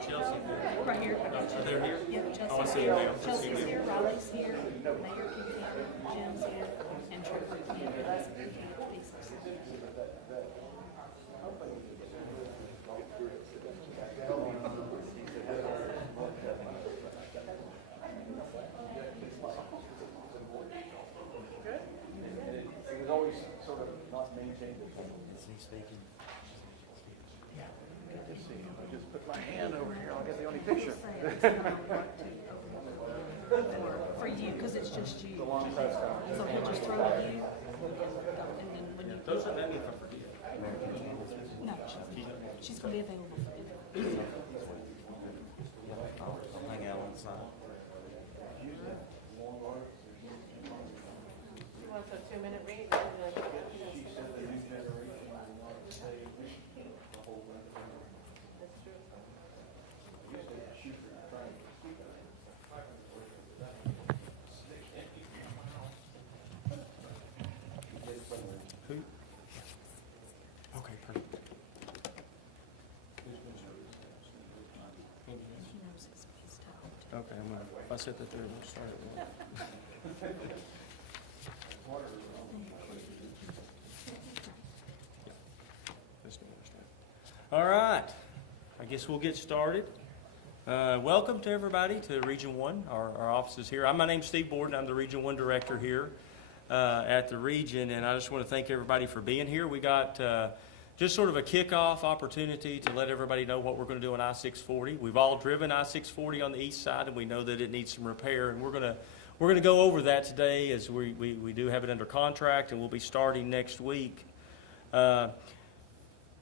Chelsea? Right here. Oh, they're here? Yeah, Oh, I Chelsea's see here. them now. I see Chelsea's them. here, Riley's here, Mayor can be here, Jim's here, and Trevor can be here. It was always sort of not maintained. Is he speaking? Yeah, just see. I just put my hand over here. I'll get the only picture. For you, because it's just you. The long press conference. So he'll just throw to you, and then when you. Those are maybe if I forget. No, she's going to be available for you. I'll hang out on the side. You want a 2-minute read? She said the new generation will say the whole thing. That's true. You said shoot for trying to speak of it. Who? Okay, perfect. He knows his talent. Okay, I'm gonna, if I set that there, we'll start it. All right, I guess we'll get started. Welcome to everybody to Region 1, our offices here. My name's Steve Borden. I'm the Region 1 Director here at the region, and I just want to thank everybody for being here. We got just sort of a kickoff opportunity to let everybody know what we're going to do on I-640. We've all driven I-640 on the east side, and we know that it needs some repair, and we're going to go over that today as we do have it under contract, and we'll be starting next week.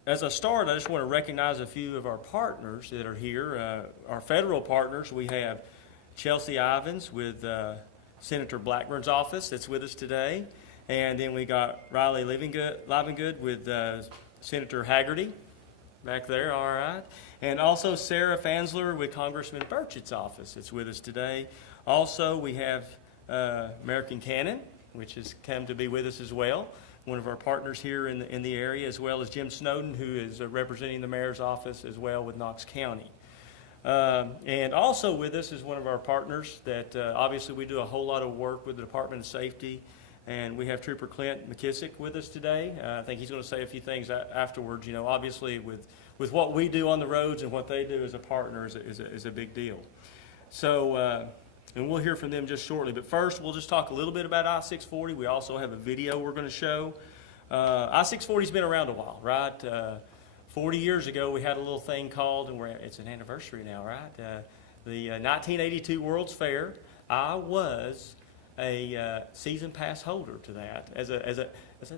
As I start, I just want to recognize a few of our partners that are here. Our federal partners, we have Chelsea Ivins with Senator Blackburn's office that's with us today. And then we got Riley Livingood with Senator Haggerty back there, all right. And also Sarah Fansler with Congressman Burchett's office that's with us today. Also, we have American Cannon, which has come to be with us as well, one of our partners here in the area, as well as Jim Snowden, who is representing the mayor's office as well with Knox County. And also with us is one of our partners that obviously we do a whole lot of work with the Department of Safety, and we have Trooper Clint McKissick with us today. I think he's going to say a few things afterwards. You know, obviously with what we do on the roads and what they do as a partner is a big deal. So, and we'll hear from them just shortly. But first, we'll just talk a little bit about I-640. We also have a video we're going to show. I-640's been around a while, right? 40 years ago, we had a little thing called, and it's an anniversary now, right? The 1982 World's Fair. I was a season pass holder to that as a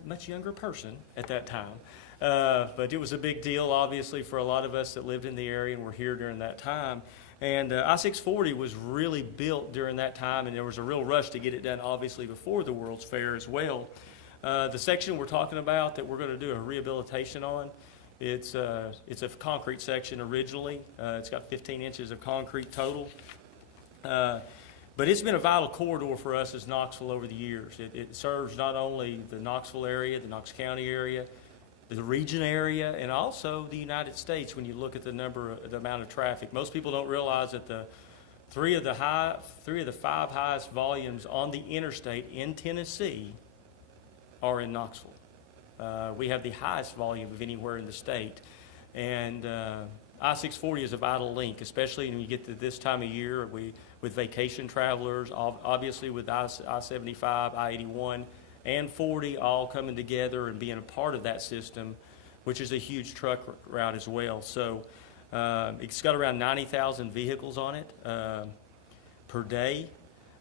much younger person at that time. But it was a big deal, obviously, for a lot of us that lived in the area and were here during that time. And I-640 was really built during that time, and there was a real rush to get it done, obviously, before the World's Fair as well. The section we're talking about that we're going to do a rehabilitation on, it's a concrete section originally. It's got 15 inches of concrete total. But it's been a vital corridor for us as Knoxville over the years. It serves not only the Knoxville area, the Knox County area, the region area, and also the United States when you look at the amount of traffic. Most people don't realize that the three of the 5 highest volumes on the interstate in Tennessee are in Knoxville. We have the highest volume of anywhere in the state. And I-640 is a vital link, especially when you get to this time of year with vacation travelers, obviously with I-75, I-81, and 40 all coming together and being a part of that system, which is a huge truck route as well. So it's got around 90,000 vehicles on it per day,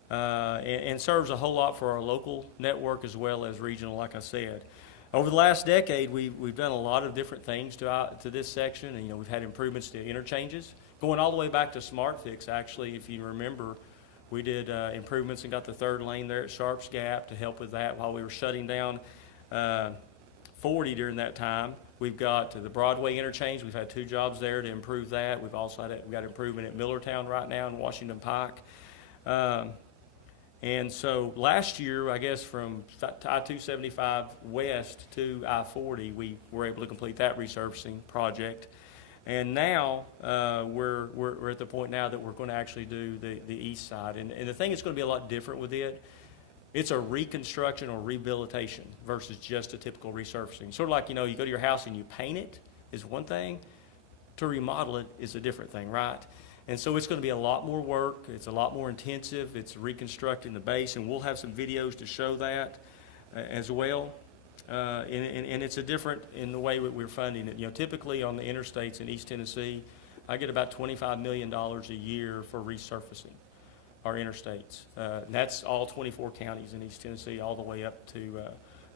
and serves a whole lot for our local network as well as regional, like I said. Over the last decade, we've done a lot of different things to this section, and we've had improvements to interchanges, going all the way back to SmartFix. Actually, if you remember, we did improvements and got the 3rd lane there at Sharps Gap to help with that while we were shutting down 40 during that time. We've got the Broadway interchange. We've had 2 jobs there to improve that. We've also we've got improvement at Millertown right now in Washington Pike. And so last year, I guess from I-275 west to I-40, we were able to complete that resurfacing project. And now, we're at the point now that we're going to actually do the east side. And the thing that's going to be a lot different with it, it's a reconstruction or rehabilitation versus just a typical resurfacing. Sort of like, you know, you go to your house and you paint it is one thing, to remodel it is a different thing, right? And so it's going to be a lot more work, it's a lot more intensive, it's reconstructing the base, and we'll have some videos to show that as well. And it's a different in the way that we're funding it. You know, typically on the interstates in East Tennessee, I get about $25 million a year for resurfacing our interstates. And that's all 24 counties in East Tennessee, all the way up to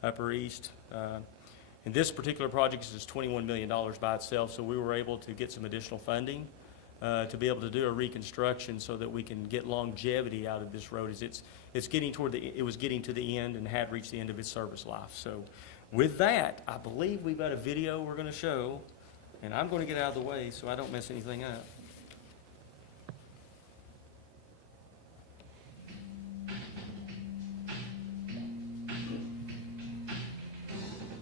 Upper East. And this particular project is $21 million by itself, so we were able to get some additional funding to be able to do a reconstruction so that we can get longevity out of this road. As it's getting it was getting to the end and had reached the end of its service life. So with that, I believe we've got a video we're going to show, and I'm going to get out of the way so I don't mess anything up.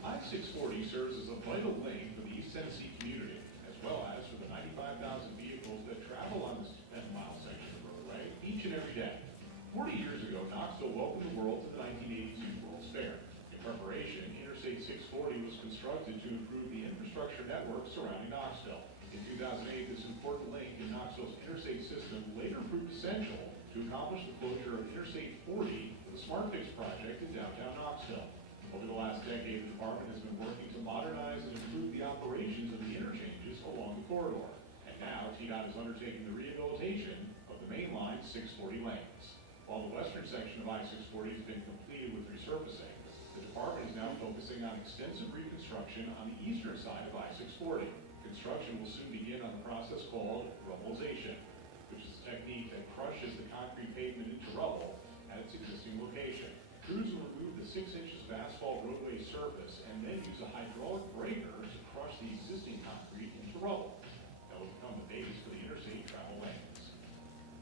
I-640 serves as a vital lane for the East Tennessee community, as well as for the 95,000 vehicles that travel on this 10-mile section of roadway each and every day. 40 years ago, Knoxville welcomed the world to the 1982 World's Fair. In preparation, Interstate 640 was constructed to improve the infrastructure network surrounding Knoxville. In 2008, this important link in Knoxville's interstate system later proved essential to accomplish the closure of Interstate 40 with a Smart Fix project in downtown Knoxville. Over the last decade, the department has been working to modernize and improve the operations of the interchanges along the corridor. And now, TDOT is undertaking the rehabilitation of the main line 640 lanes. While the western section of I-640 has been completed with resurfacing, the department is now focusing on extensive reconstruction on the eastern side of I-640. Construction will soon begin on the process called Robolization, which is a technique that crushes the concrete pavement into rubble at its existing location. Crews will remove the 6 inches of asphalt roadway surface and then use a hydraulic breaker to crush the existing concrete into rubble. That will become the base for the interstate travel lanes.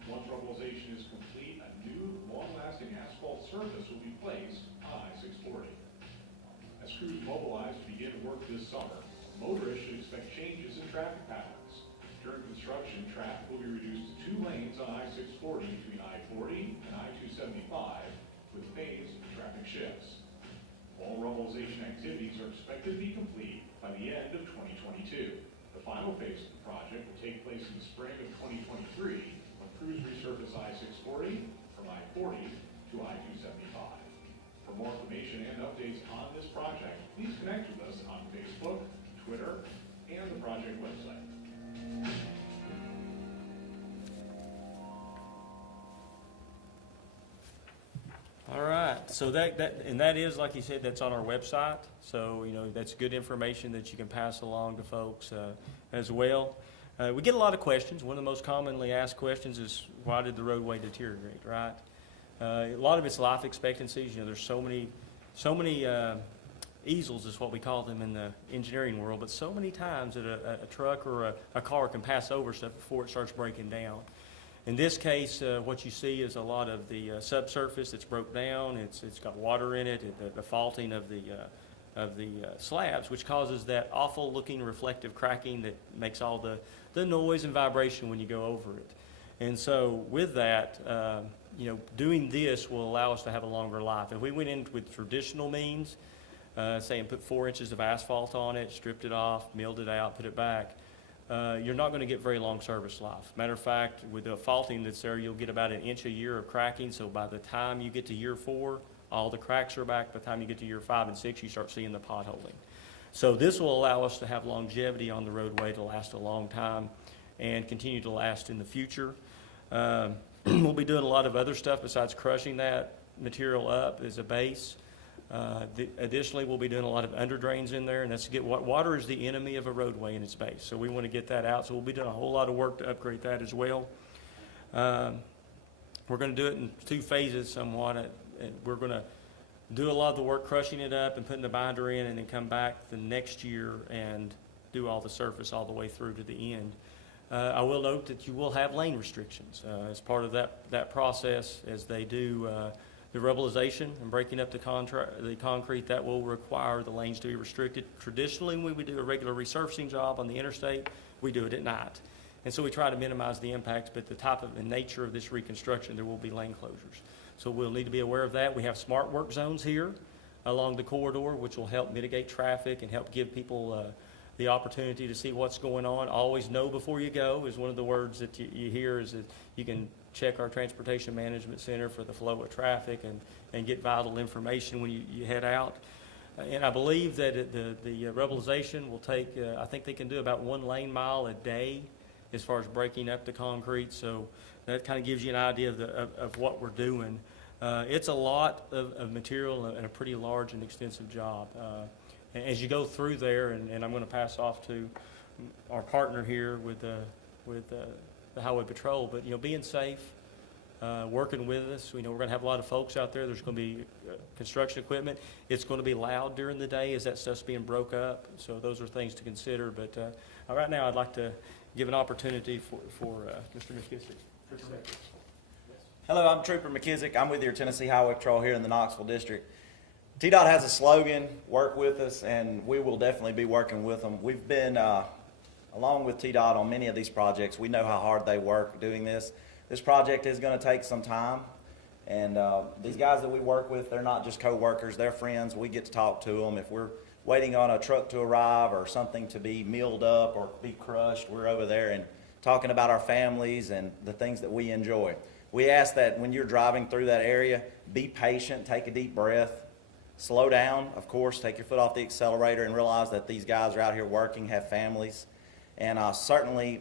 Once Robolization is complete, a new, long-lasting asphalt surface will be placed on I-640. As crews mobilize to begin work this summer, motorists should expect changes in traffic patterns. During construction, traffic will be reduced to 2 lanes on I-640 between I-40 and I-275, with phased traffic shifts. All Robolization activities are expected to be complete by the end of 2022. The final phase of the project will take place in the spring of 2023 when crews resurface I-640 from I-40 to I-275. For more information and updates on this project, please connect with us on Facebook, Twitter, and the project website. All right, so that is, like you said, that's on our website. So, you know, that's good information that you can pass along to folks as well. We get a lot of questions. One of the most commonly asked questions is, why did the roadway deteriorate, right? A lot of it's life expectancies. You know, there's so many easels is what we call them in the engineering world, but so many times that a truck or a car can pass over stuff before it starts breaking down. In this case, what you see is a lot of the subsurface that's broke down. It's got water in it, the faulting of the slabs, which causes that awful looking reflective cracking that makes all the noise and vibration when you go over it. And so with that, you know, doing this will allow us to have a longer life. If we went in with traditional means, say and put 4 inches of asphalt on it, stripped it off, milled it out, put it back, you're not going to get very long service life. Matter of fact, with the faulting that's there, you'll get about 1 inch a year of cracking. So by the time you get to year 4, all the cracks are back. By the time you get to year 5 and 6, you start seeing the potholing. So this will allow us to have longevity on the roadway to last a long time and continue to last in the future. We'll be doing a lot of other stuff besides crushing that material up as a base. Additionally, we'll be doing a lot of under drains in there, and that's to get water is the enemy of a roadway in its base. So we want to get that out. So we'll be doing a whole lot of work to upgrade that as well. We're going to do it in 2 phases somewhat. We're going to do a lot of the work crushing it up and putting the binder in, and then come back the next year and do all the surface all the way through to the end. I will note that you will have lane restrictions as part of that process as they do the Robolization and breaking up the concrete. That will require the lanes to be restricted. Traditionally, when we do a regular resurfacing job on the interstate, we do it at night. And so we try to minimize the impacts, but the type of the nature of this reconstruction, there will be lane closures. So we'll need to be aware of that. We have smart work zones here along the corridor, which will help mitigate traffic and help give people the opportunity to see what's going on. Always know before you go is one of the words that you hear, is that you can check our Transportation Management Center for the flow of traffic and get vital information when you head out. And I believe that the Robolization will take, I think they can do about 1 lane mile a day as far as breaking up the concrete. So that kind of gives you an idea of what we're doing. It's a lot of material and a pretty large and extensive job. As you go through there, and I'm going to pass off to our partner here with the Highway Patrol, but being safe, working with us. We know we're going to have a lot of folks out there. There's going to be construction equipment. It's going to be loud during the day as that stuff's being broke up. So those are things to consider. But right now, I'd like to give an opportunity for Mr. McKissick. Hello, I'm Trooper McKissick. I'm with your Tennessee Highway Patrol here in the Knoxville District. TDOT has a slogan, work with us, and we will definitely be working with them. We've been, along with TDOT, on many of these projects. We know how hard they work doing this. This project is going to take some time, and these guys that we work with, they're not just co-workers, they're friends. We get to talk to them. If we're waiting on a truck to arrive or something to be milled up or be crushed, we're over there and talking about our families and the things that we enjoy. We ask that when you're driving through that area, be patient, take a deep breath, slow down, of course, take your foot off the accelerator and realize that these guys are out here working, have families, and certainly,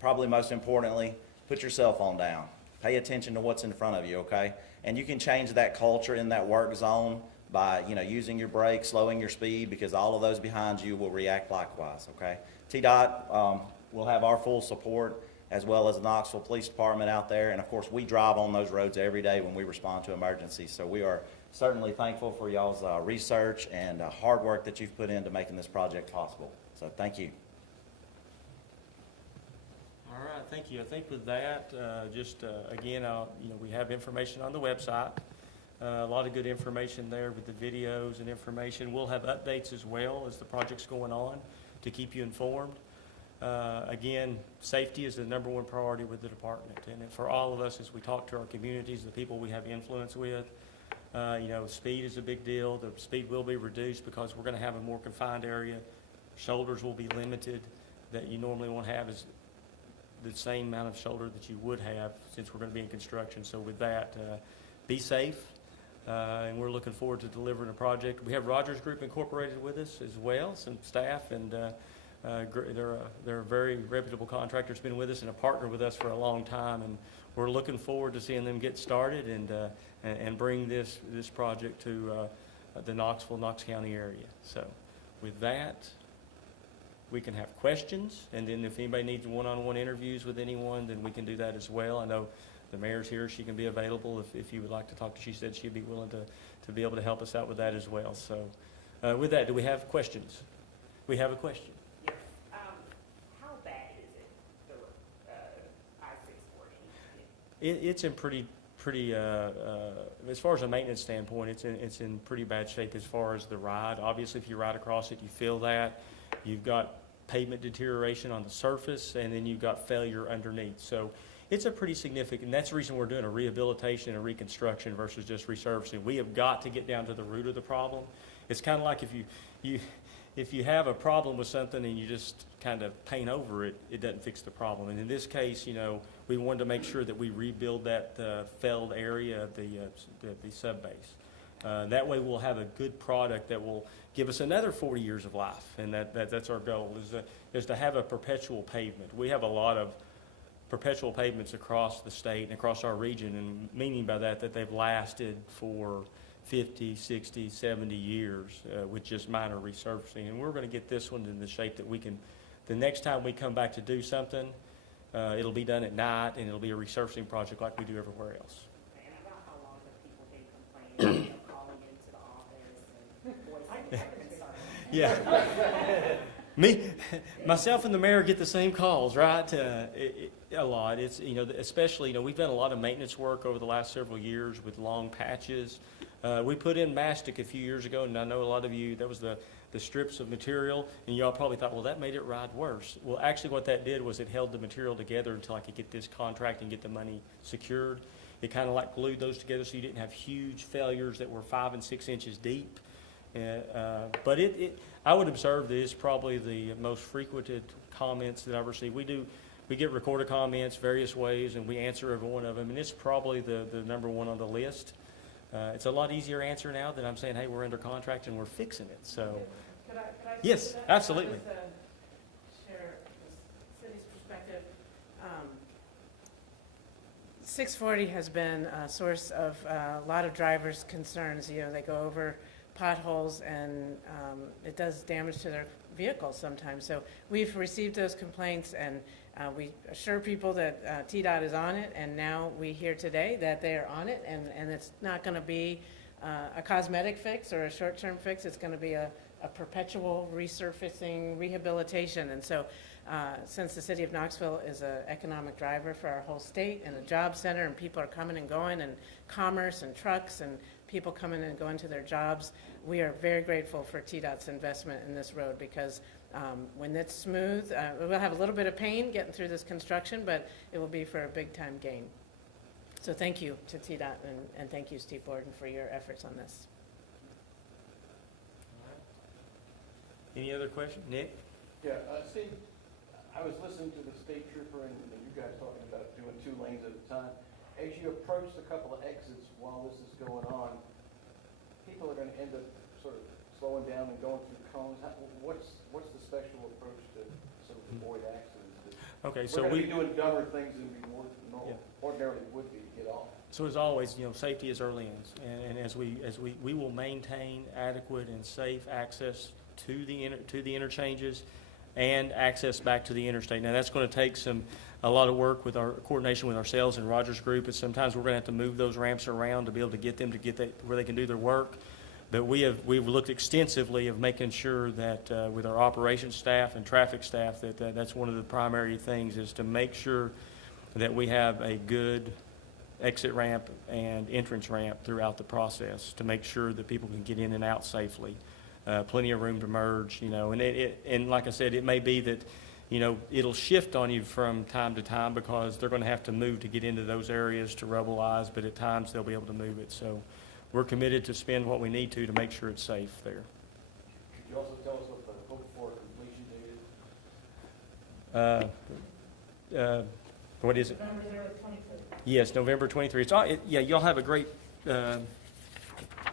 probably most importantly, put your cell phone down. Pay attention to what's in front of you, okay? And you can change that culture in that work zone by, using your brakes, slowing your speed, because all of those behind you will react likewise, okay? TDOT will have our full support, as well as the Knoxville Police Department out there. And of course, we drive on those roads every day when we respond to emergencies. So we are certainly thankful for y'all's research and hard work that you've put into making this project possible. So thank you. All right, thank you. I think with that, again, we have information on the website. A lot of good information there with the videos and information. We'll have updates as well as the project's going on to keep you informed. Again, safety is the #1 priority with the department, and for all of us as we talk to our communities, the people we have influence with, speed is a big deal. The speed will be reduced because we're going to have a more confined area. Shoulders will be limited. That you normally won't have is the same amount of shoulder that you would have since we're going to be in construction. So with that, be safe, and we're looking forward to delivering a project. We have Rogers Group Incorporated with us as well, some staff, and they're a very reputable contractor. Has been with us and a partner with us for a long time, and we're looking forward to seeing them get started and bring this project to the Knox County area. So with that, we can have questions, and then if anybody needs one-on-one interviews with anyone, then we can do that as well. I know the mayor's here. She can be available if you would like to talk to. She said she'd be willing to be able to help us out with that as well. So with that, do we have questions? We have a question. Yes. How bad is it, the I-640? It's in pretty as far as a maintenance standpoint, it's in pretty bad shape as far as the ride. Obviously, if you ride across it, you feel that. You've got pavement deterioration on the surface, and then you've got failure underneath. So it's a pretty significant, and that's the reason we're doing a rehabilitation and reconstruction versus just resurfacing. We have got to get down to the root of the problem. It's kind of like if you have a problem with something and you just kind of paint over it, it doesn't fix the problem. And in this case, we wanted to make sure that we rebuild that failed area of the subbase. That way we'll have a good product that will give us another 40 years of life, and that's our goal, is to have a perpetual pavement. We have a lot of perpetual pavements across the state and across our region, and meaning by that they've lasted for 50, 60, 70 years with just minor resurfacing. And we're going to get this one in the shape that we can, the next time we come back to do something, it'll be done at night, and it'll be a resurfacing project like we do everywhere else. And about how long have people been complaining, calling into the office and voicing their concerns? Yeah. Myself and the mayor get the same calls, right? A lot. It's, especially, we've done a lot of maintenance work over the last several years with long patches. We put in mastic a few years ago, and I know a lot of you, that was the the strips of material, and y'all probably thought, well, that made it ride worse. Well, actually what that did was it held the material together until I could get this contract and get the money secured. It kind of like glued those together so you didn't have huge failures that were 5 and 6 inches deep. But I would observe that it's probably the most frequented comments that I've received. We get recorded comments various ways, and we answer every one of them, and it's probably the number one on the list. It's a lot easier answer now that I'm saying, hey, we're under contract and we're fixing it, so. Could I speak Yes, to that? absolutely. Just to share the city's perspective. 640 has been a source of a lot of drivers' concerns. You know, they go over potholes and it does damage to their vehicles sometimes. So we've received those complaints, and we assure people that TDOT is on it, and now we hear today that they are on it, and it's not going to be a cosmetic fix or a short-term fix. It's going to be a perpetual resurfacing rehabilitation. And so since the city of Knoxville is an economic driver for our whole state and a job center, and people are coming and going, and commerce and trucks and people coming and going to their jobs, we are very grateful for TDOT's investment in this road, because when it's smooth, we'll have a little bit of pain getting through this construction, but it will be for a big-time gain. So thank you to TDOT, and thank you, Steve Borden, for your efforts on this. Any other question? Nick? Yeah, Steve, I was listening to the state trooper and you guys talking about doing 2 lanes at a time. As you approach the couple of exits while this is going on, people are going to end up sort of slowing down and going through cones. What's the special approach to sort of avoid accidents? Okay, so We're going to we, be doing dumber things than we more Yeah. ordinarily would be to get off. so as always, safety is early ends, and as we will maintain adequate and safe access to the interchanges and access back to the interstate. Now, that's going to take a lot of work with our coordination with ourselves and Rogers Group, and sometimes we're going to have to move those ramps around to be able to get them where they can do their work. But we've looked extensively of making sure that with our operations staff and traffic staff that's one of the primary things, is to make sure that we have a good exit ramp and entrance ramp throughout the process to make sure that people can get in and out safely. Plenty of room to merge, and like I said, it may be that, it'll shift on you from time to time because they're going to have to move to get into those areas to Robilize, but at times they'll be able to move it. So we're committed to spend what we need to make sure it's safe there. Could you also tell us what the hope for completion date is? What is it? November 23rd. Yes, November 23. You'll have a great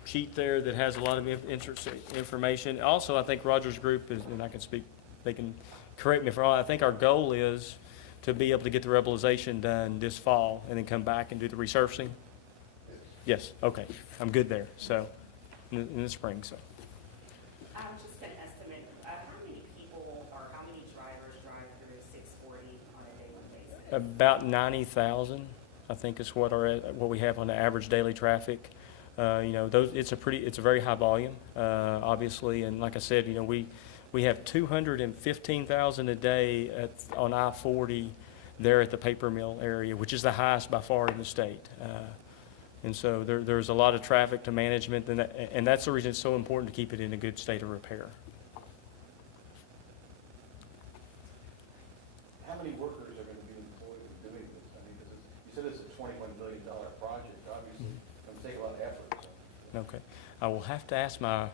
sheet there that has a lot of information. Also, I think Rogers Group is, and I can speak, they can correct me if I'm wrong, I think our goal is to be able to get the Robolization done this fall and then come back and do the resurfacing. Yes, okay, I'm good there, so, in the spring, so. Just an estimate, how many people or how many drivers drive through 640 on a daily basis? About 90,000, I think is what we have on the average daily traffic. It's a very high volume, obviously, and like I said, we have 215,000 a day on I-40 there at the paper mill area, which is the highest by far in the state. And so there's a lot of traffic to management, and that's the reason it's so important to keep it in a good state of repair. How many workers are going to be employed in doing this? I mean, because you said it's a $21 million project, obviously, it's going to take a lot of effort. So. Okay. I will have to ask my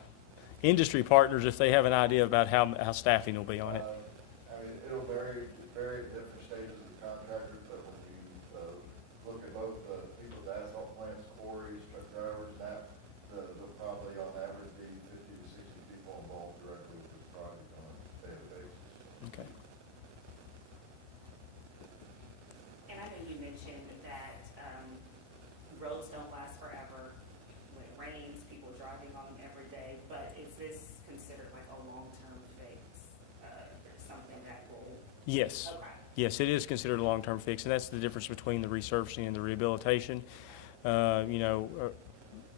industry partners if they have an idea about how staffing will be on it. It'll vary at different stages of the contractors, but when you look at both the people at the asphalt plants, quarries, truck drivers, they'll probably on average be 50 to 60 people involved directly with the project on a daily basis. Okay. And I know you mentioned that roads don't last forever. When it rains, people are driving on them every day, but is this considered like a long-term fix? Something that will, Yes. okay. Yes, it is considered a long-term fix, and that's the difference between the resurfacing and the rehabilitation.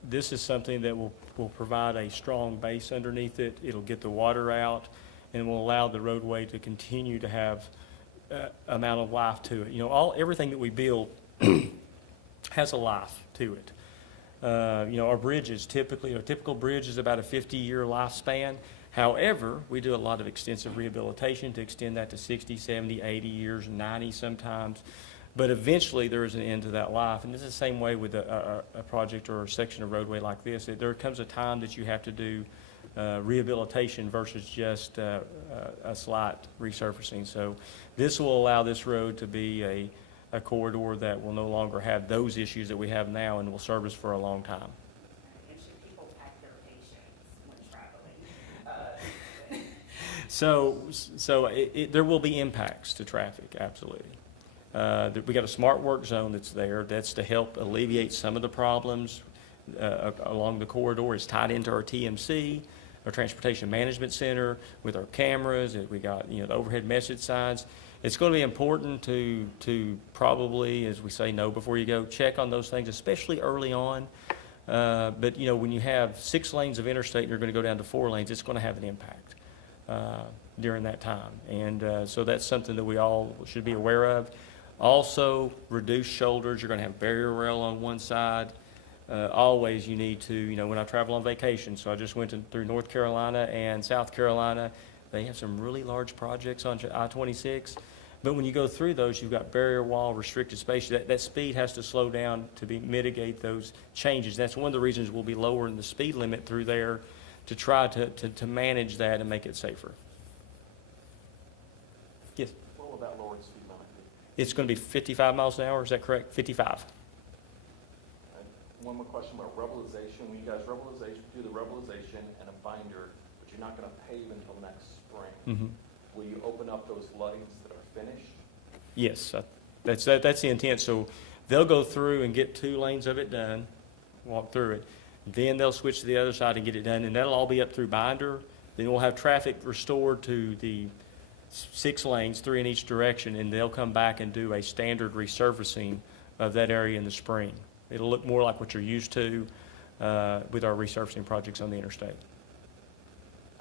This is something that will provide a strong base underneath it. It'll get the water out and will allow the roadway to continue to have amount of life to it. Everything that we build has a life to it. Our bridges typically, a typical bridge is about a 50-year lifespan. However, we do a lot of extensive rehabilitation to extend that to 60, 70, 80 years, 90 sometimes. But eventually, there is an end to that life. And this is the same way with a project or a section of roadway like this. There comes a time that you have to do rehabilitation versus just a slight resurfacing. So this will allow this road to be a corridor that will no longer have those issues that we have now and will serve us for a long time. And should people pack their patience when traveling? So there will be impacts to traffic, absolutely. We got a smart work zone that's there. That's to help alleviate some of the problems along the corridor. It's tied into our TMC, our Transportation Management Center, with our cameras. We got, the overhead message signs. It's going to be important to probably, as we say, know before you go, check on those things, especially early on. But when you have 6 lanes of interstate and you're going to go down to 4 lanes, it's going to have an impact during that time. And so that's something that we all should be aware of. Also, reduced shoulders. You're going to have barrier rail on one side. Always you need to, when I travel on vacation, so I just went through North Carolina and South Carolina. They have some really large projects on I-26. But when you go through those, you've got barrier wall, restricted space. That speed has to slow down to mitigate those changes. That's one of the reasons we'll be lowering the speed limit through there to try to manage that and make it safer. Yes? What will that lowered speed limit be? It's going to be 55 miles an hour, is that correct? 55. One more question about Robolization. When you guys do the Robolization and a binder, but you're not going to pave until next spring, will you open up those lanes that are finished? Yes, that's the intent. So they'll go through and get 2 lanes of it done, walk through it. Then they'll switch to the other side and get it done, and that'll all be up through binder. Then we'll have traffic restored to the 6 lanes, 3 in each direction, and they'll come back and do a standard resurfacing of that area in the spring. It'll look more like what you're used to with our resurfacing projects on the interstate.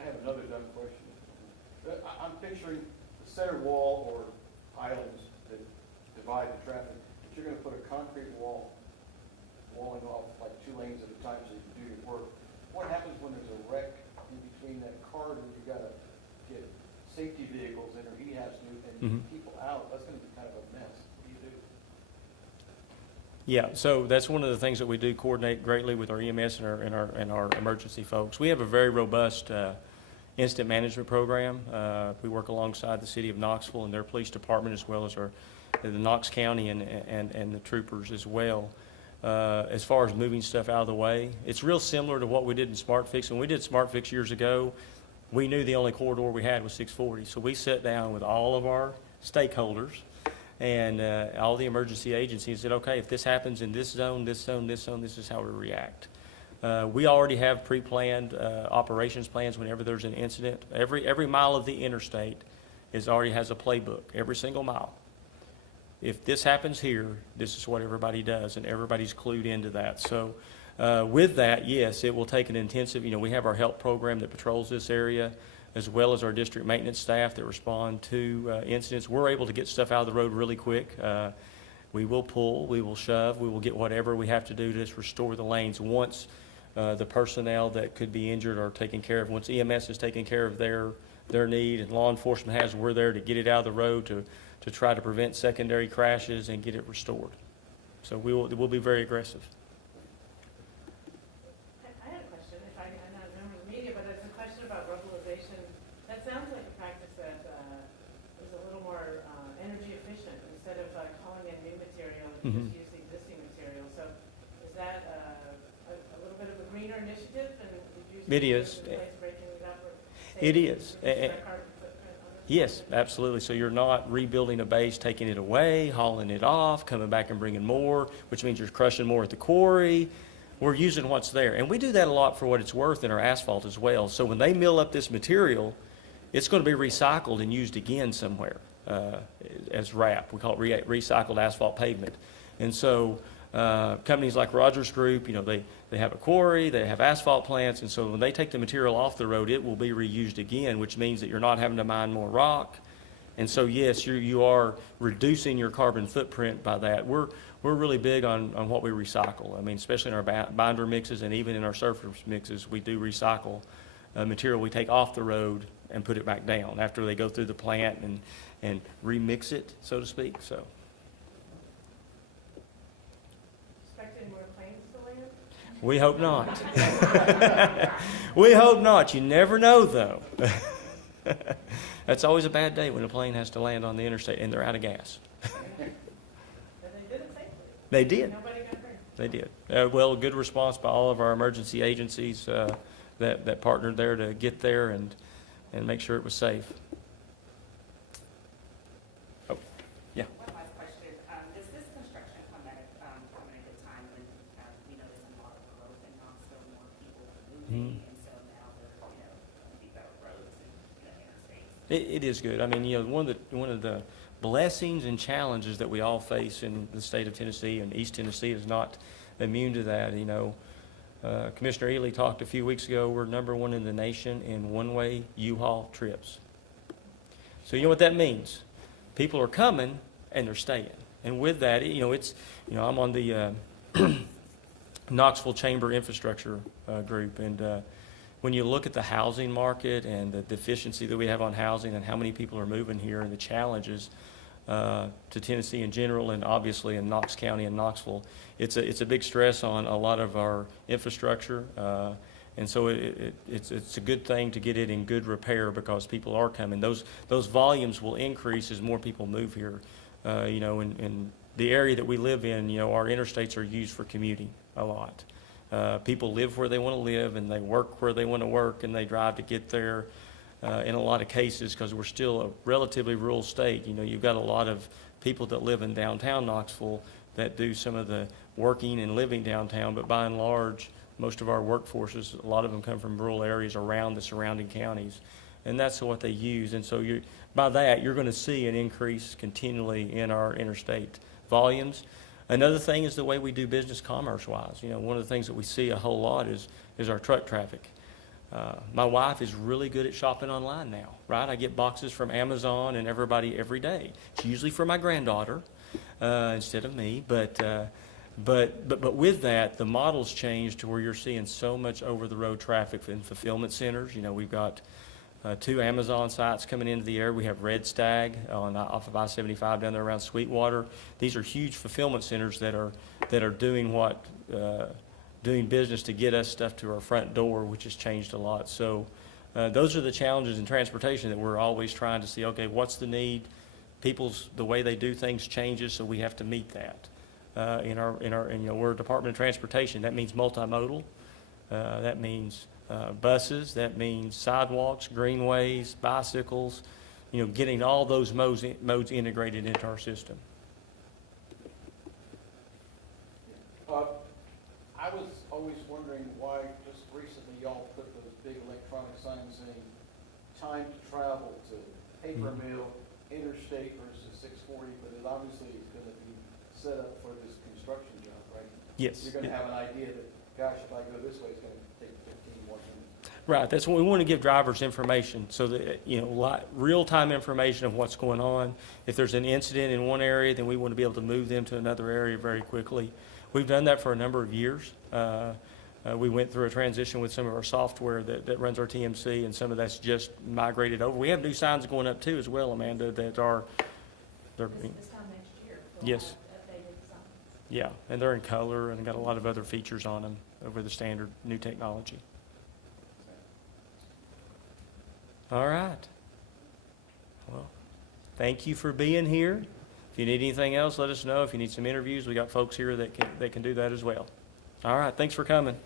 I have another dumb question. I'm picturing the center wall or islands that divide the traffic, but you're going to put a concrete wall walling off like 2 lanes at a time so you can do your work. What happens when there's a wreck in between that corridor? You got to get safety vehicles in, or he has to, and people out. That's going to be kind of a mess. What do you do? Yeah, so that's one of the things that we do coordinate greatly with our EMS and our emergency folks. We have a very robust incident management program. We work alongside the city of Knoxville and their police department, as well as the Knox County and the troopers as well. As far as moving stuff out of the way, it's real similar to what we did in Smart Fix. When we did Smart Fix years ago, we knew the only corridor we had was 640. So we sat down with all of our stakeholders and all the emergency agencies said, okay, if this happens in this zone, this zone, this zone, this is how we react. We already have pre-planned operations plans whenever there's an incident. Every mile of the interstate already has a playbook, every single mile. If this happens here, this is what everybody does, and everybody's clued into that. So with that, yes, it will take an intensive, we have our help program that patrols this area, as well as our district maintenance staff that respond to incidents. We're able to get stuff out of the road really quick. We will pull, we will shove, we will get whatever we have to do to just restore the lanes once the personnel that could be injured are taken care of. Once EMS is taking care of their need and law enforcement has, we're there to get it out of the road to try to prevent secondary crashes and get it restored. So we'll be very aggressive. I had a question, if I'm not a member of the media, but it's a question about Robolization. That sounds like a practice that is a little more energy efficient instead of calling in new material, you just use the existing material. So is that a little bit of a greener initiative? And It is. Breaking it up, or It is. carbon footprint on it? Yes, absolutely. So you're not rebuilding a base, taking it away, hauling it off, coming back and bringing more, which means you're crushing more at the quarry. We're using what's there. And we do that a lot for what it's worth in our asphalt as well. So when they mill up this material, it's going to be recycled and used again somewhere as RAP. We call it recycled asphalt pavement. And so companies like Rogers Group, they have a quarry, they have asphalt plants, and so when they take the material off the road, it will be reused again, which means that you're not having to mine more rock. And so, yes, you are reducing your carbon footprint by that. We're really big on what we recycle. I mean, especially in our binder mixes and even in our surface mixes, we do recycle material we take off the road and put it back down after they go through the plant and remix it, so to speak, so. Expect any more planes to land? We hope not. We hope not. You never know, though. That's always a bad day when a plane has to land on the interstate and they're out of gas. And they did it safely. They did. Nobody got hurt. They did. Well, good response by all of our emergency agencies that partnered there to get there and make sure it was safe. Oh, yeah. One last question, does this construction come at a good time when, we know there's a lot of growth in Knoxville, more people are moving, and so now there are, be better roads and, interstates? It is good. I mean, one of the blessings and challenges that we all face in the state of Tennessee, and East Tennessee is not immune to that. Commissioner Ely talked a few weeks ago, we're #1 in the nation in one-way U-Haul trips. So you know what that means? People are coming and they're staying. And with that, I'm on the Knoxville Chamber Infrastructure Group, and when you look at the housing market and the deficiency that we have on housing and how many people are moving here and the challenges to Tennessee in general and obviously in Knox County and Knoxville, it's a big stress on a lot of our infrastructure. And so it's a good thing to get it in good repair because people are coming. Those volumes will increase as more people move here. In the area that we live in, our interstates are used for commuting a lot. People live where they want to live and they work where they want to work and they drive to get there. In a lot of cases, because we're still a relatively rural state, you've got a lot of people that live in downtown Knoxville that do some of the working and living downtown, but by and large, most of our workforces, a lot of them come from rural areas around the surrounding counties, and that's what they use. And so by that, you're going to see an increase continually in our interstate volumes. Another thing is the way we do business commerce-wise. One of the things that we see a whole lot is our truck traffic. My wife is really good at shopping online now, right? I get boxes from Amazon and everybody every day. It's usually for my granddaughter instead of me, but with that, the model's changed to where you're seeing so much over-the-road traffic in fulfillment centers. We've got 2 Amazon sites coming into the area. We have Red Stag off of I-75 down there around Sweetwater. These are huge fulfillment centers that are doing business to get us stuff to our front door, which has changed a lot. So those are the challenges in transportation that we're always trying to see, okay, what's the need? The way they do things changes, so we have to meet that. We're a Department of Transportation. That means multimodal. That means buses. That means sidewalks, greenways, bicycles, getting all those modes integrated into our system. I was always wondering why just recently y'all put those big electronic signs saying time to travel to paper mill, interstate versus 640, but it obviously is going to be set up for this construction job, right? Yes. You're going to have an idea that, gosh, if I go this way, it's going to take 15 more minutes. Right, that's what we want to give drivers information, so that, real-time information of what's going on. If there's an incident in one area, then we want to be able to move them to another area very quickly. We've done that for a number of years. We went through a transition with some of our software that runs our TMC, and some of that's just migrated over. We have new signs going up too as well, Amanda, that are, This time next year. we'll Yes. have updated signs. yeah, and they're in color and got a lot of other features on them over the standard new technology. All right. Well, thank you for being here. If you need anything else, let us know. If you need some interviews, we got folks here that can do that as well. All right, thanks for coming.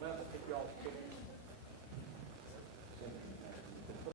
Samantha, if y'all could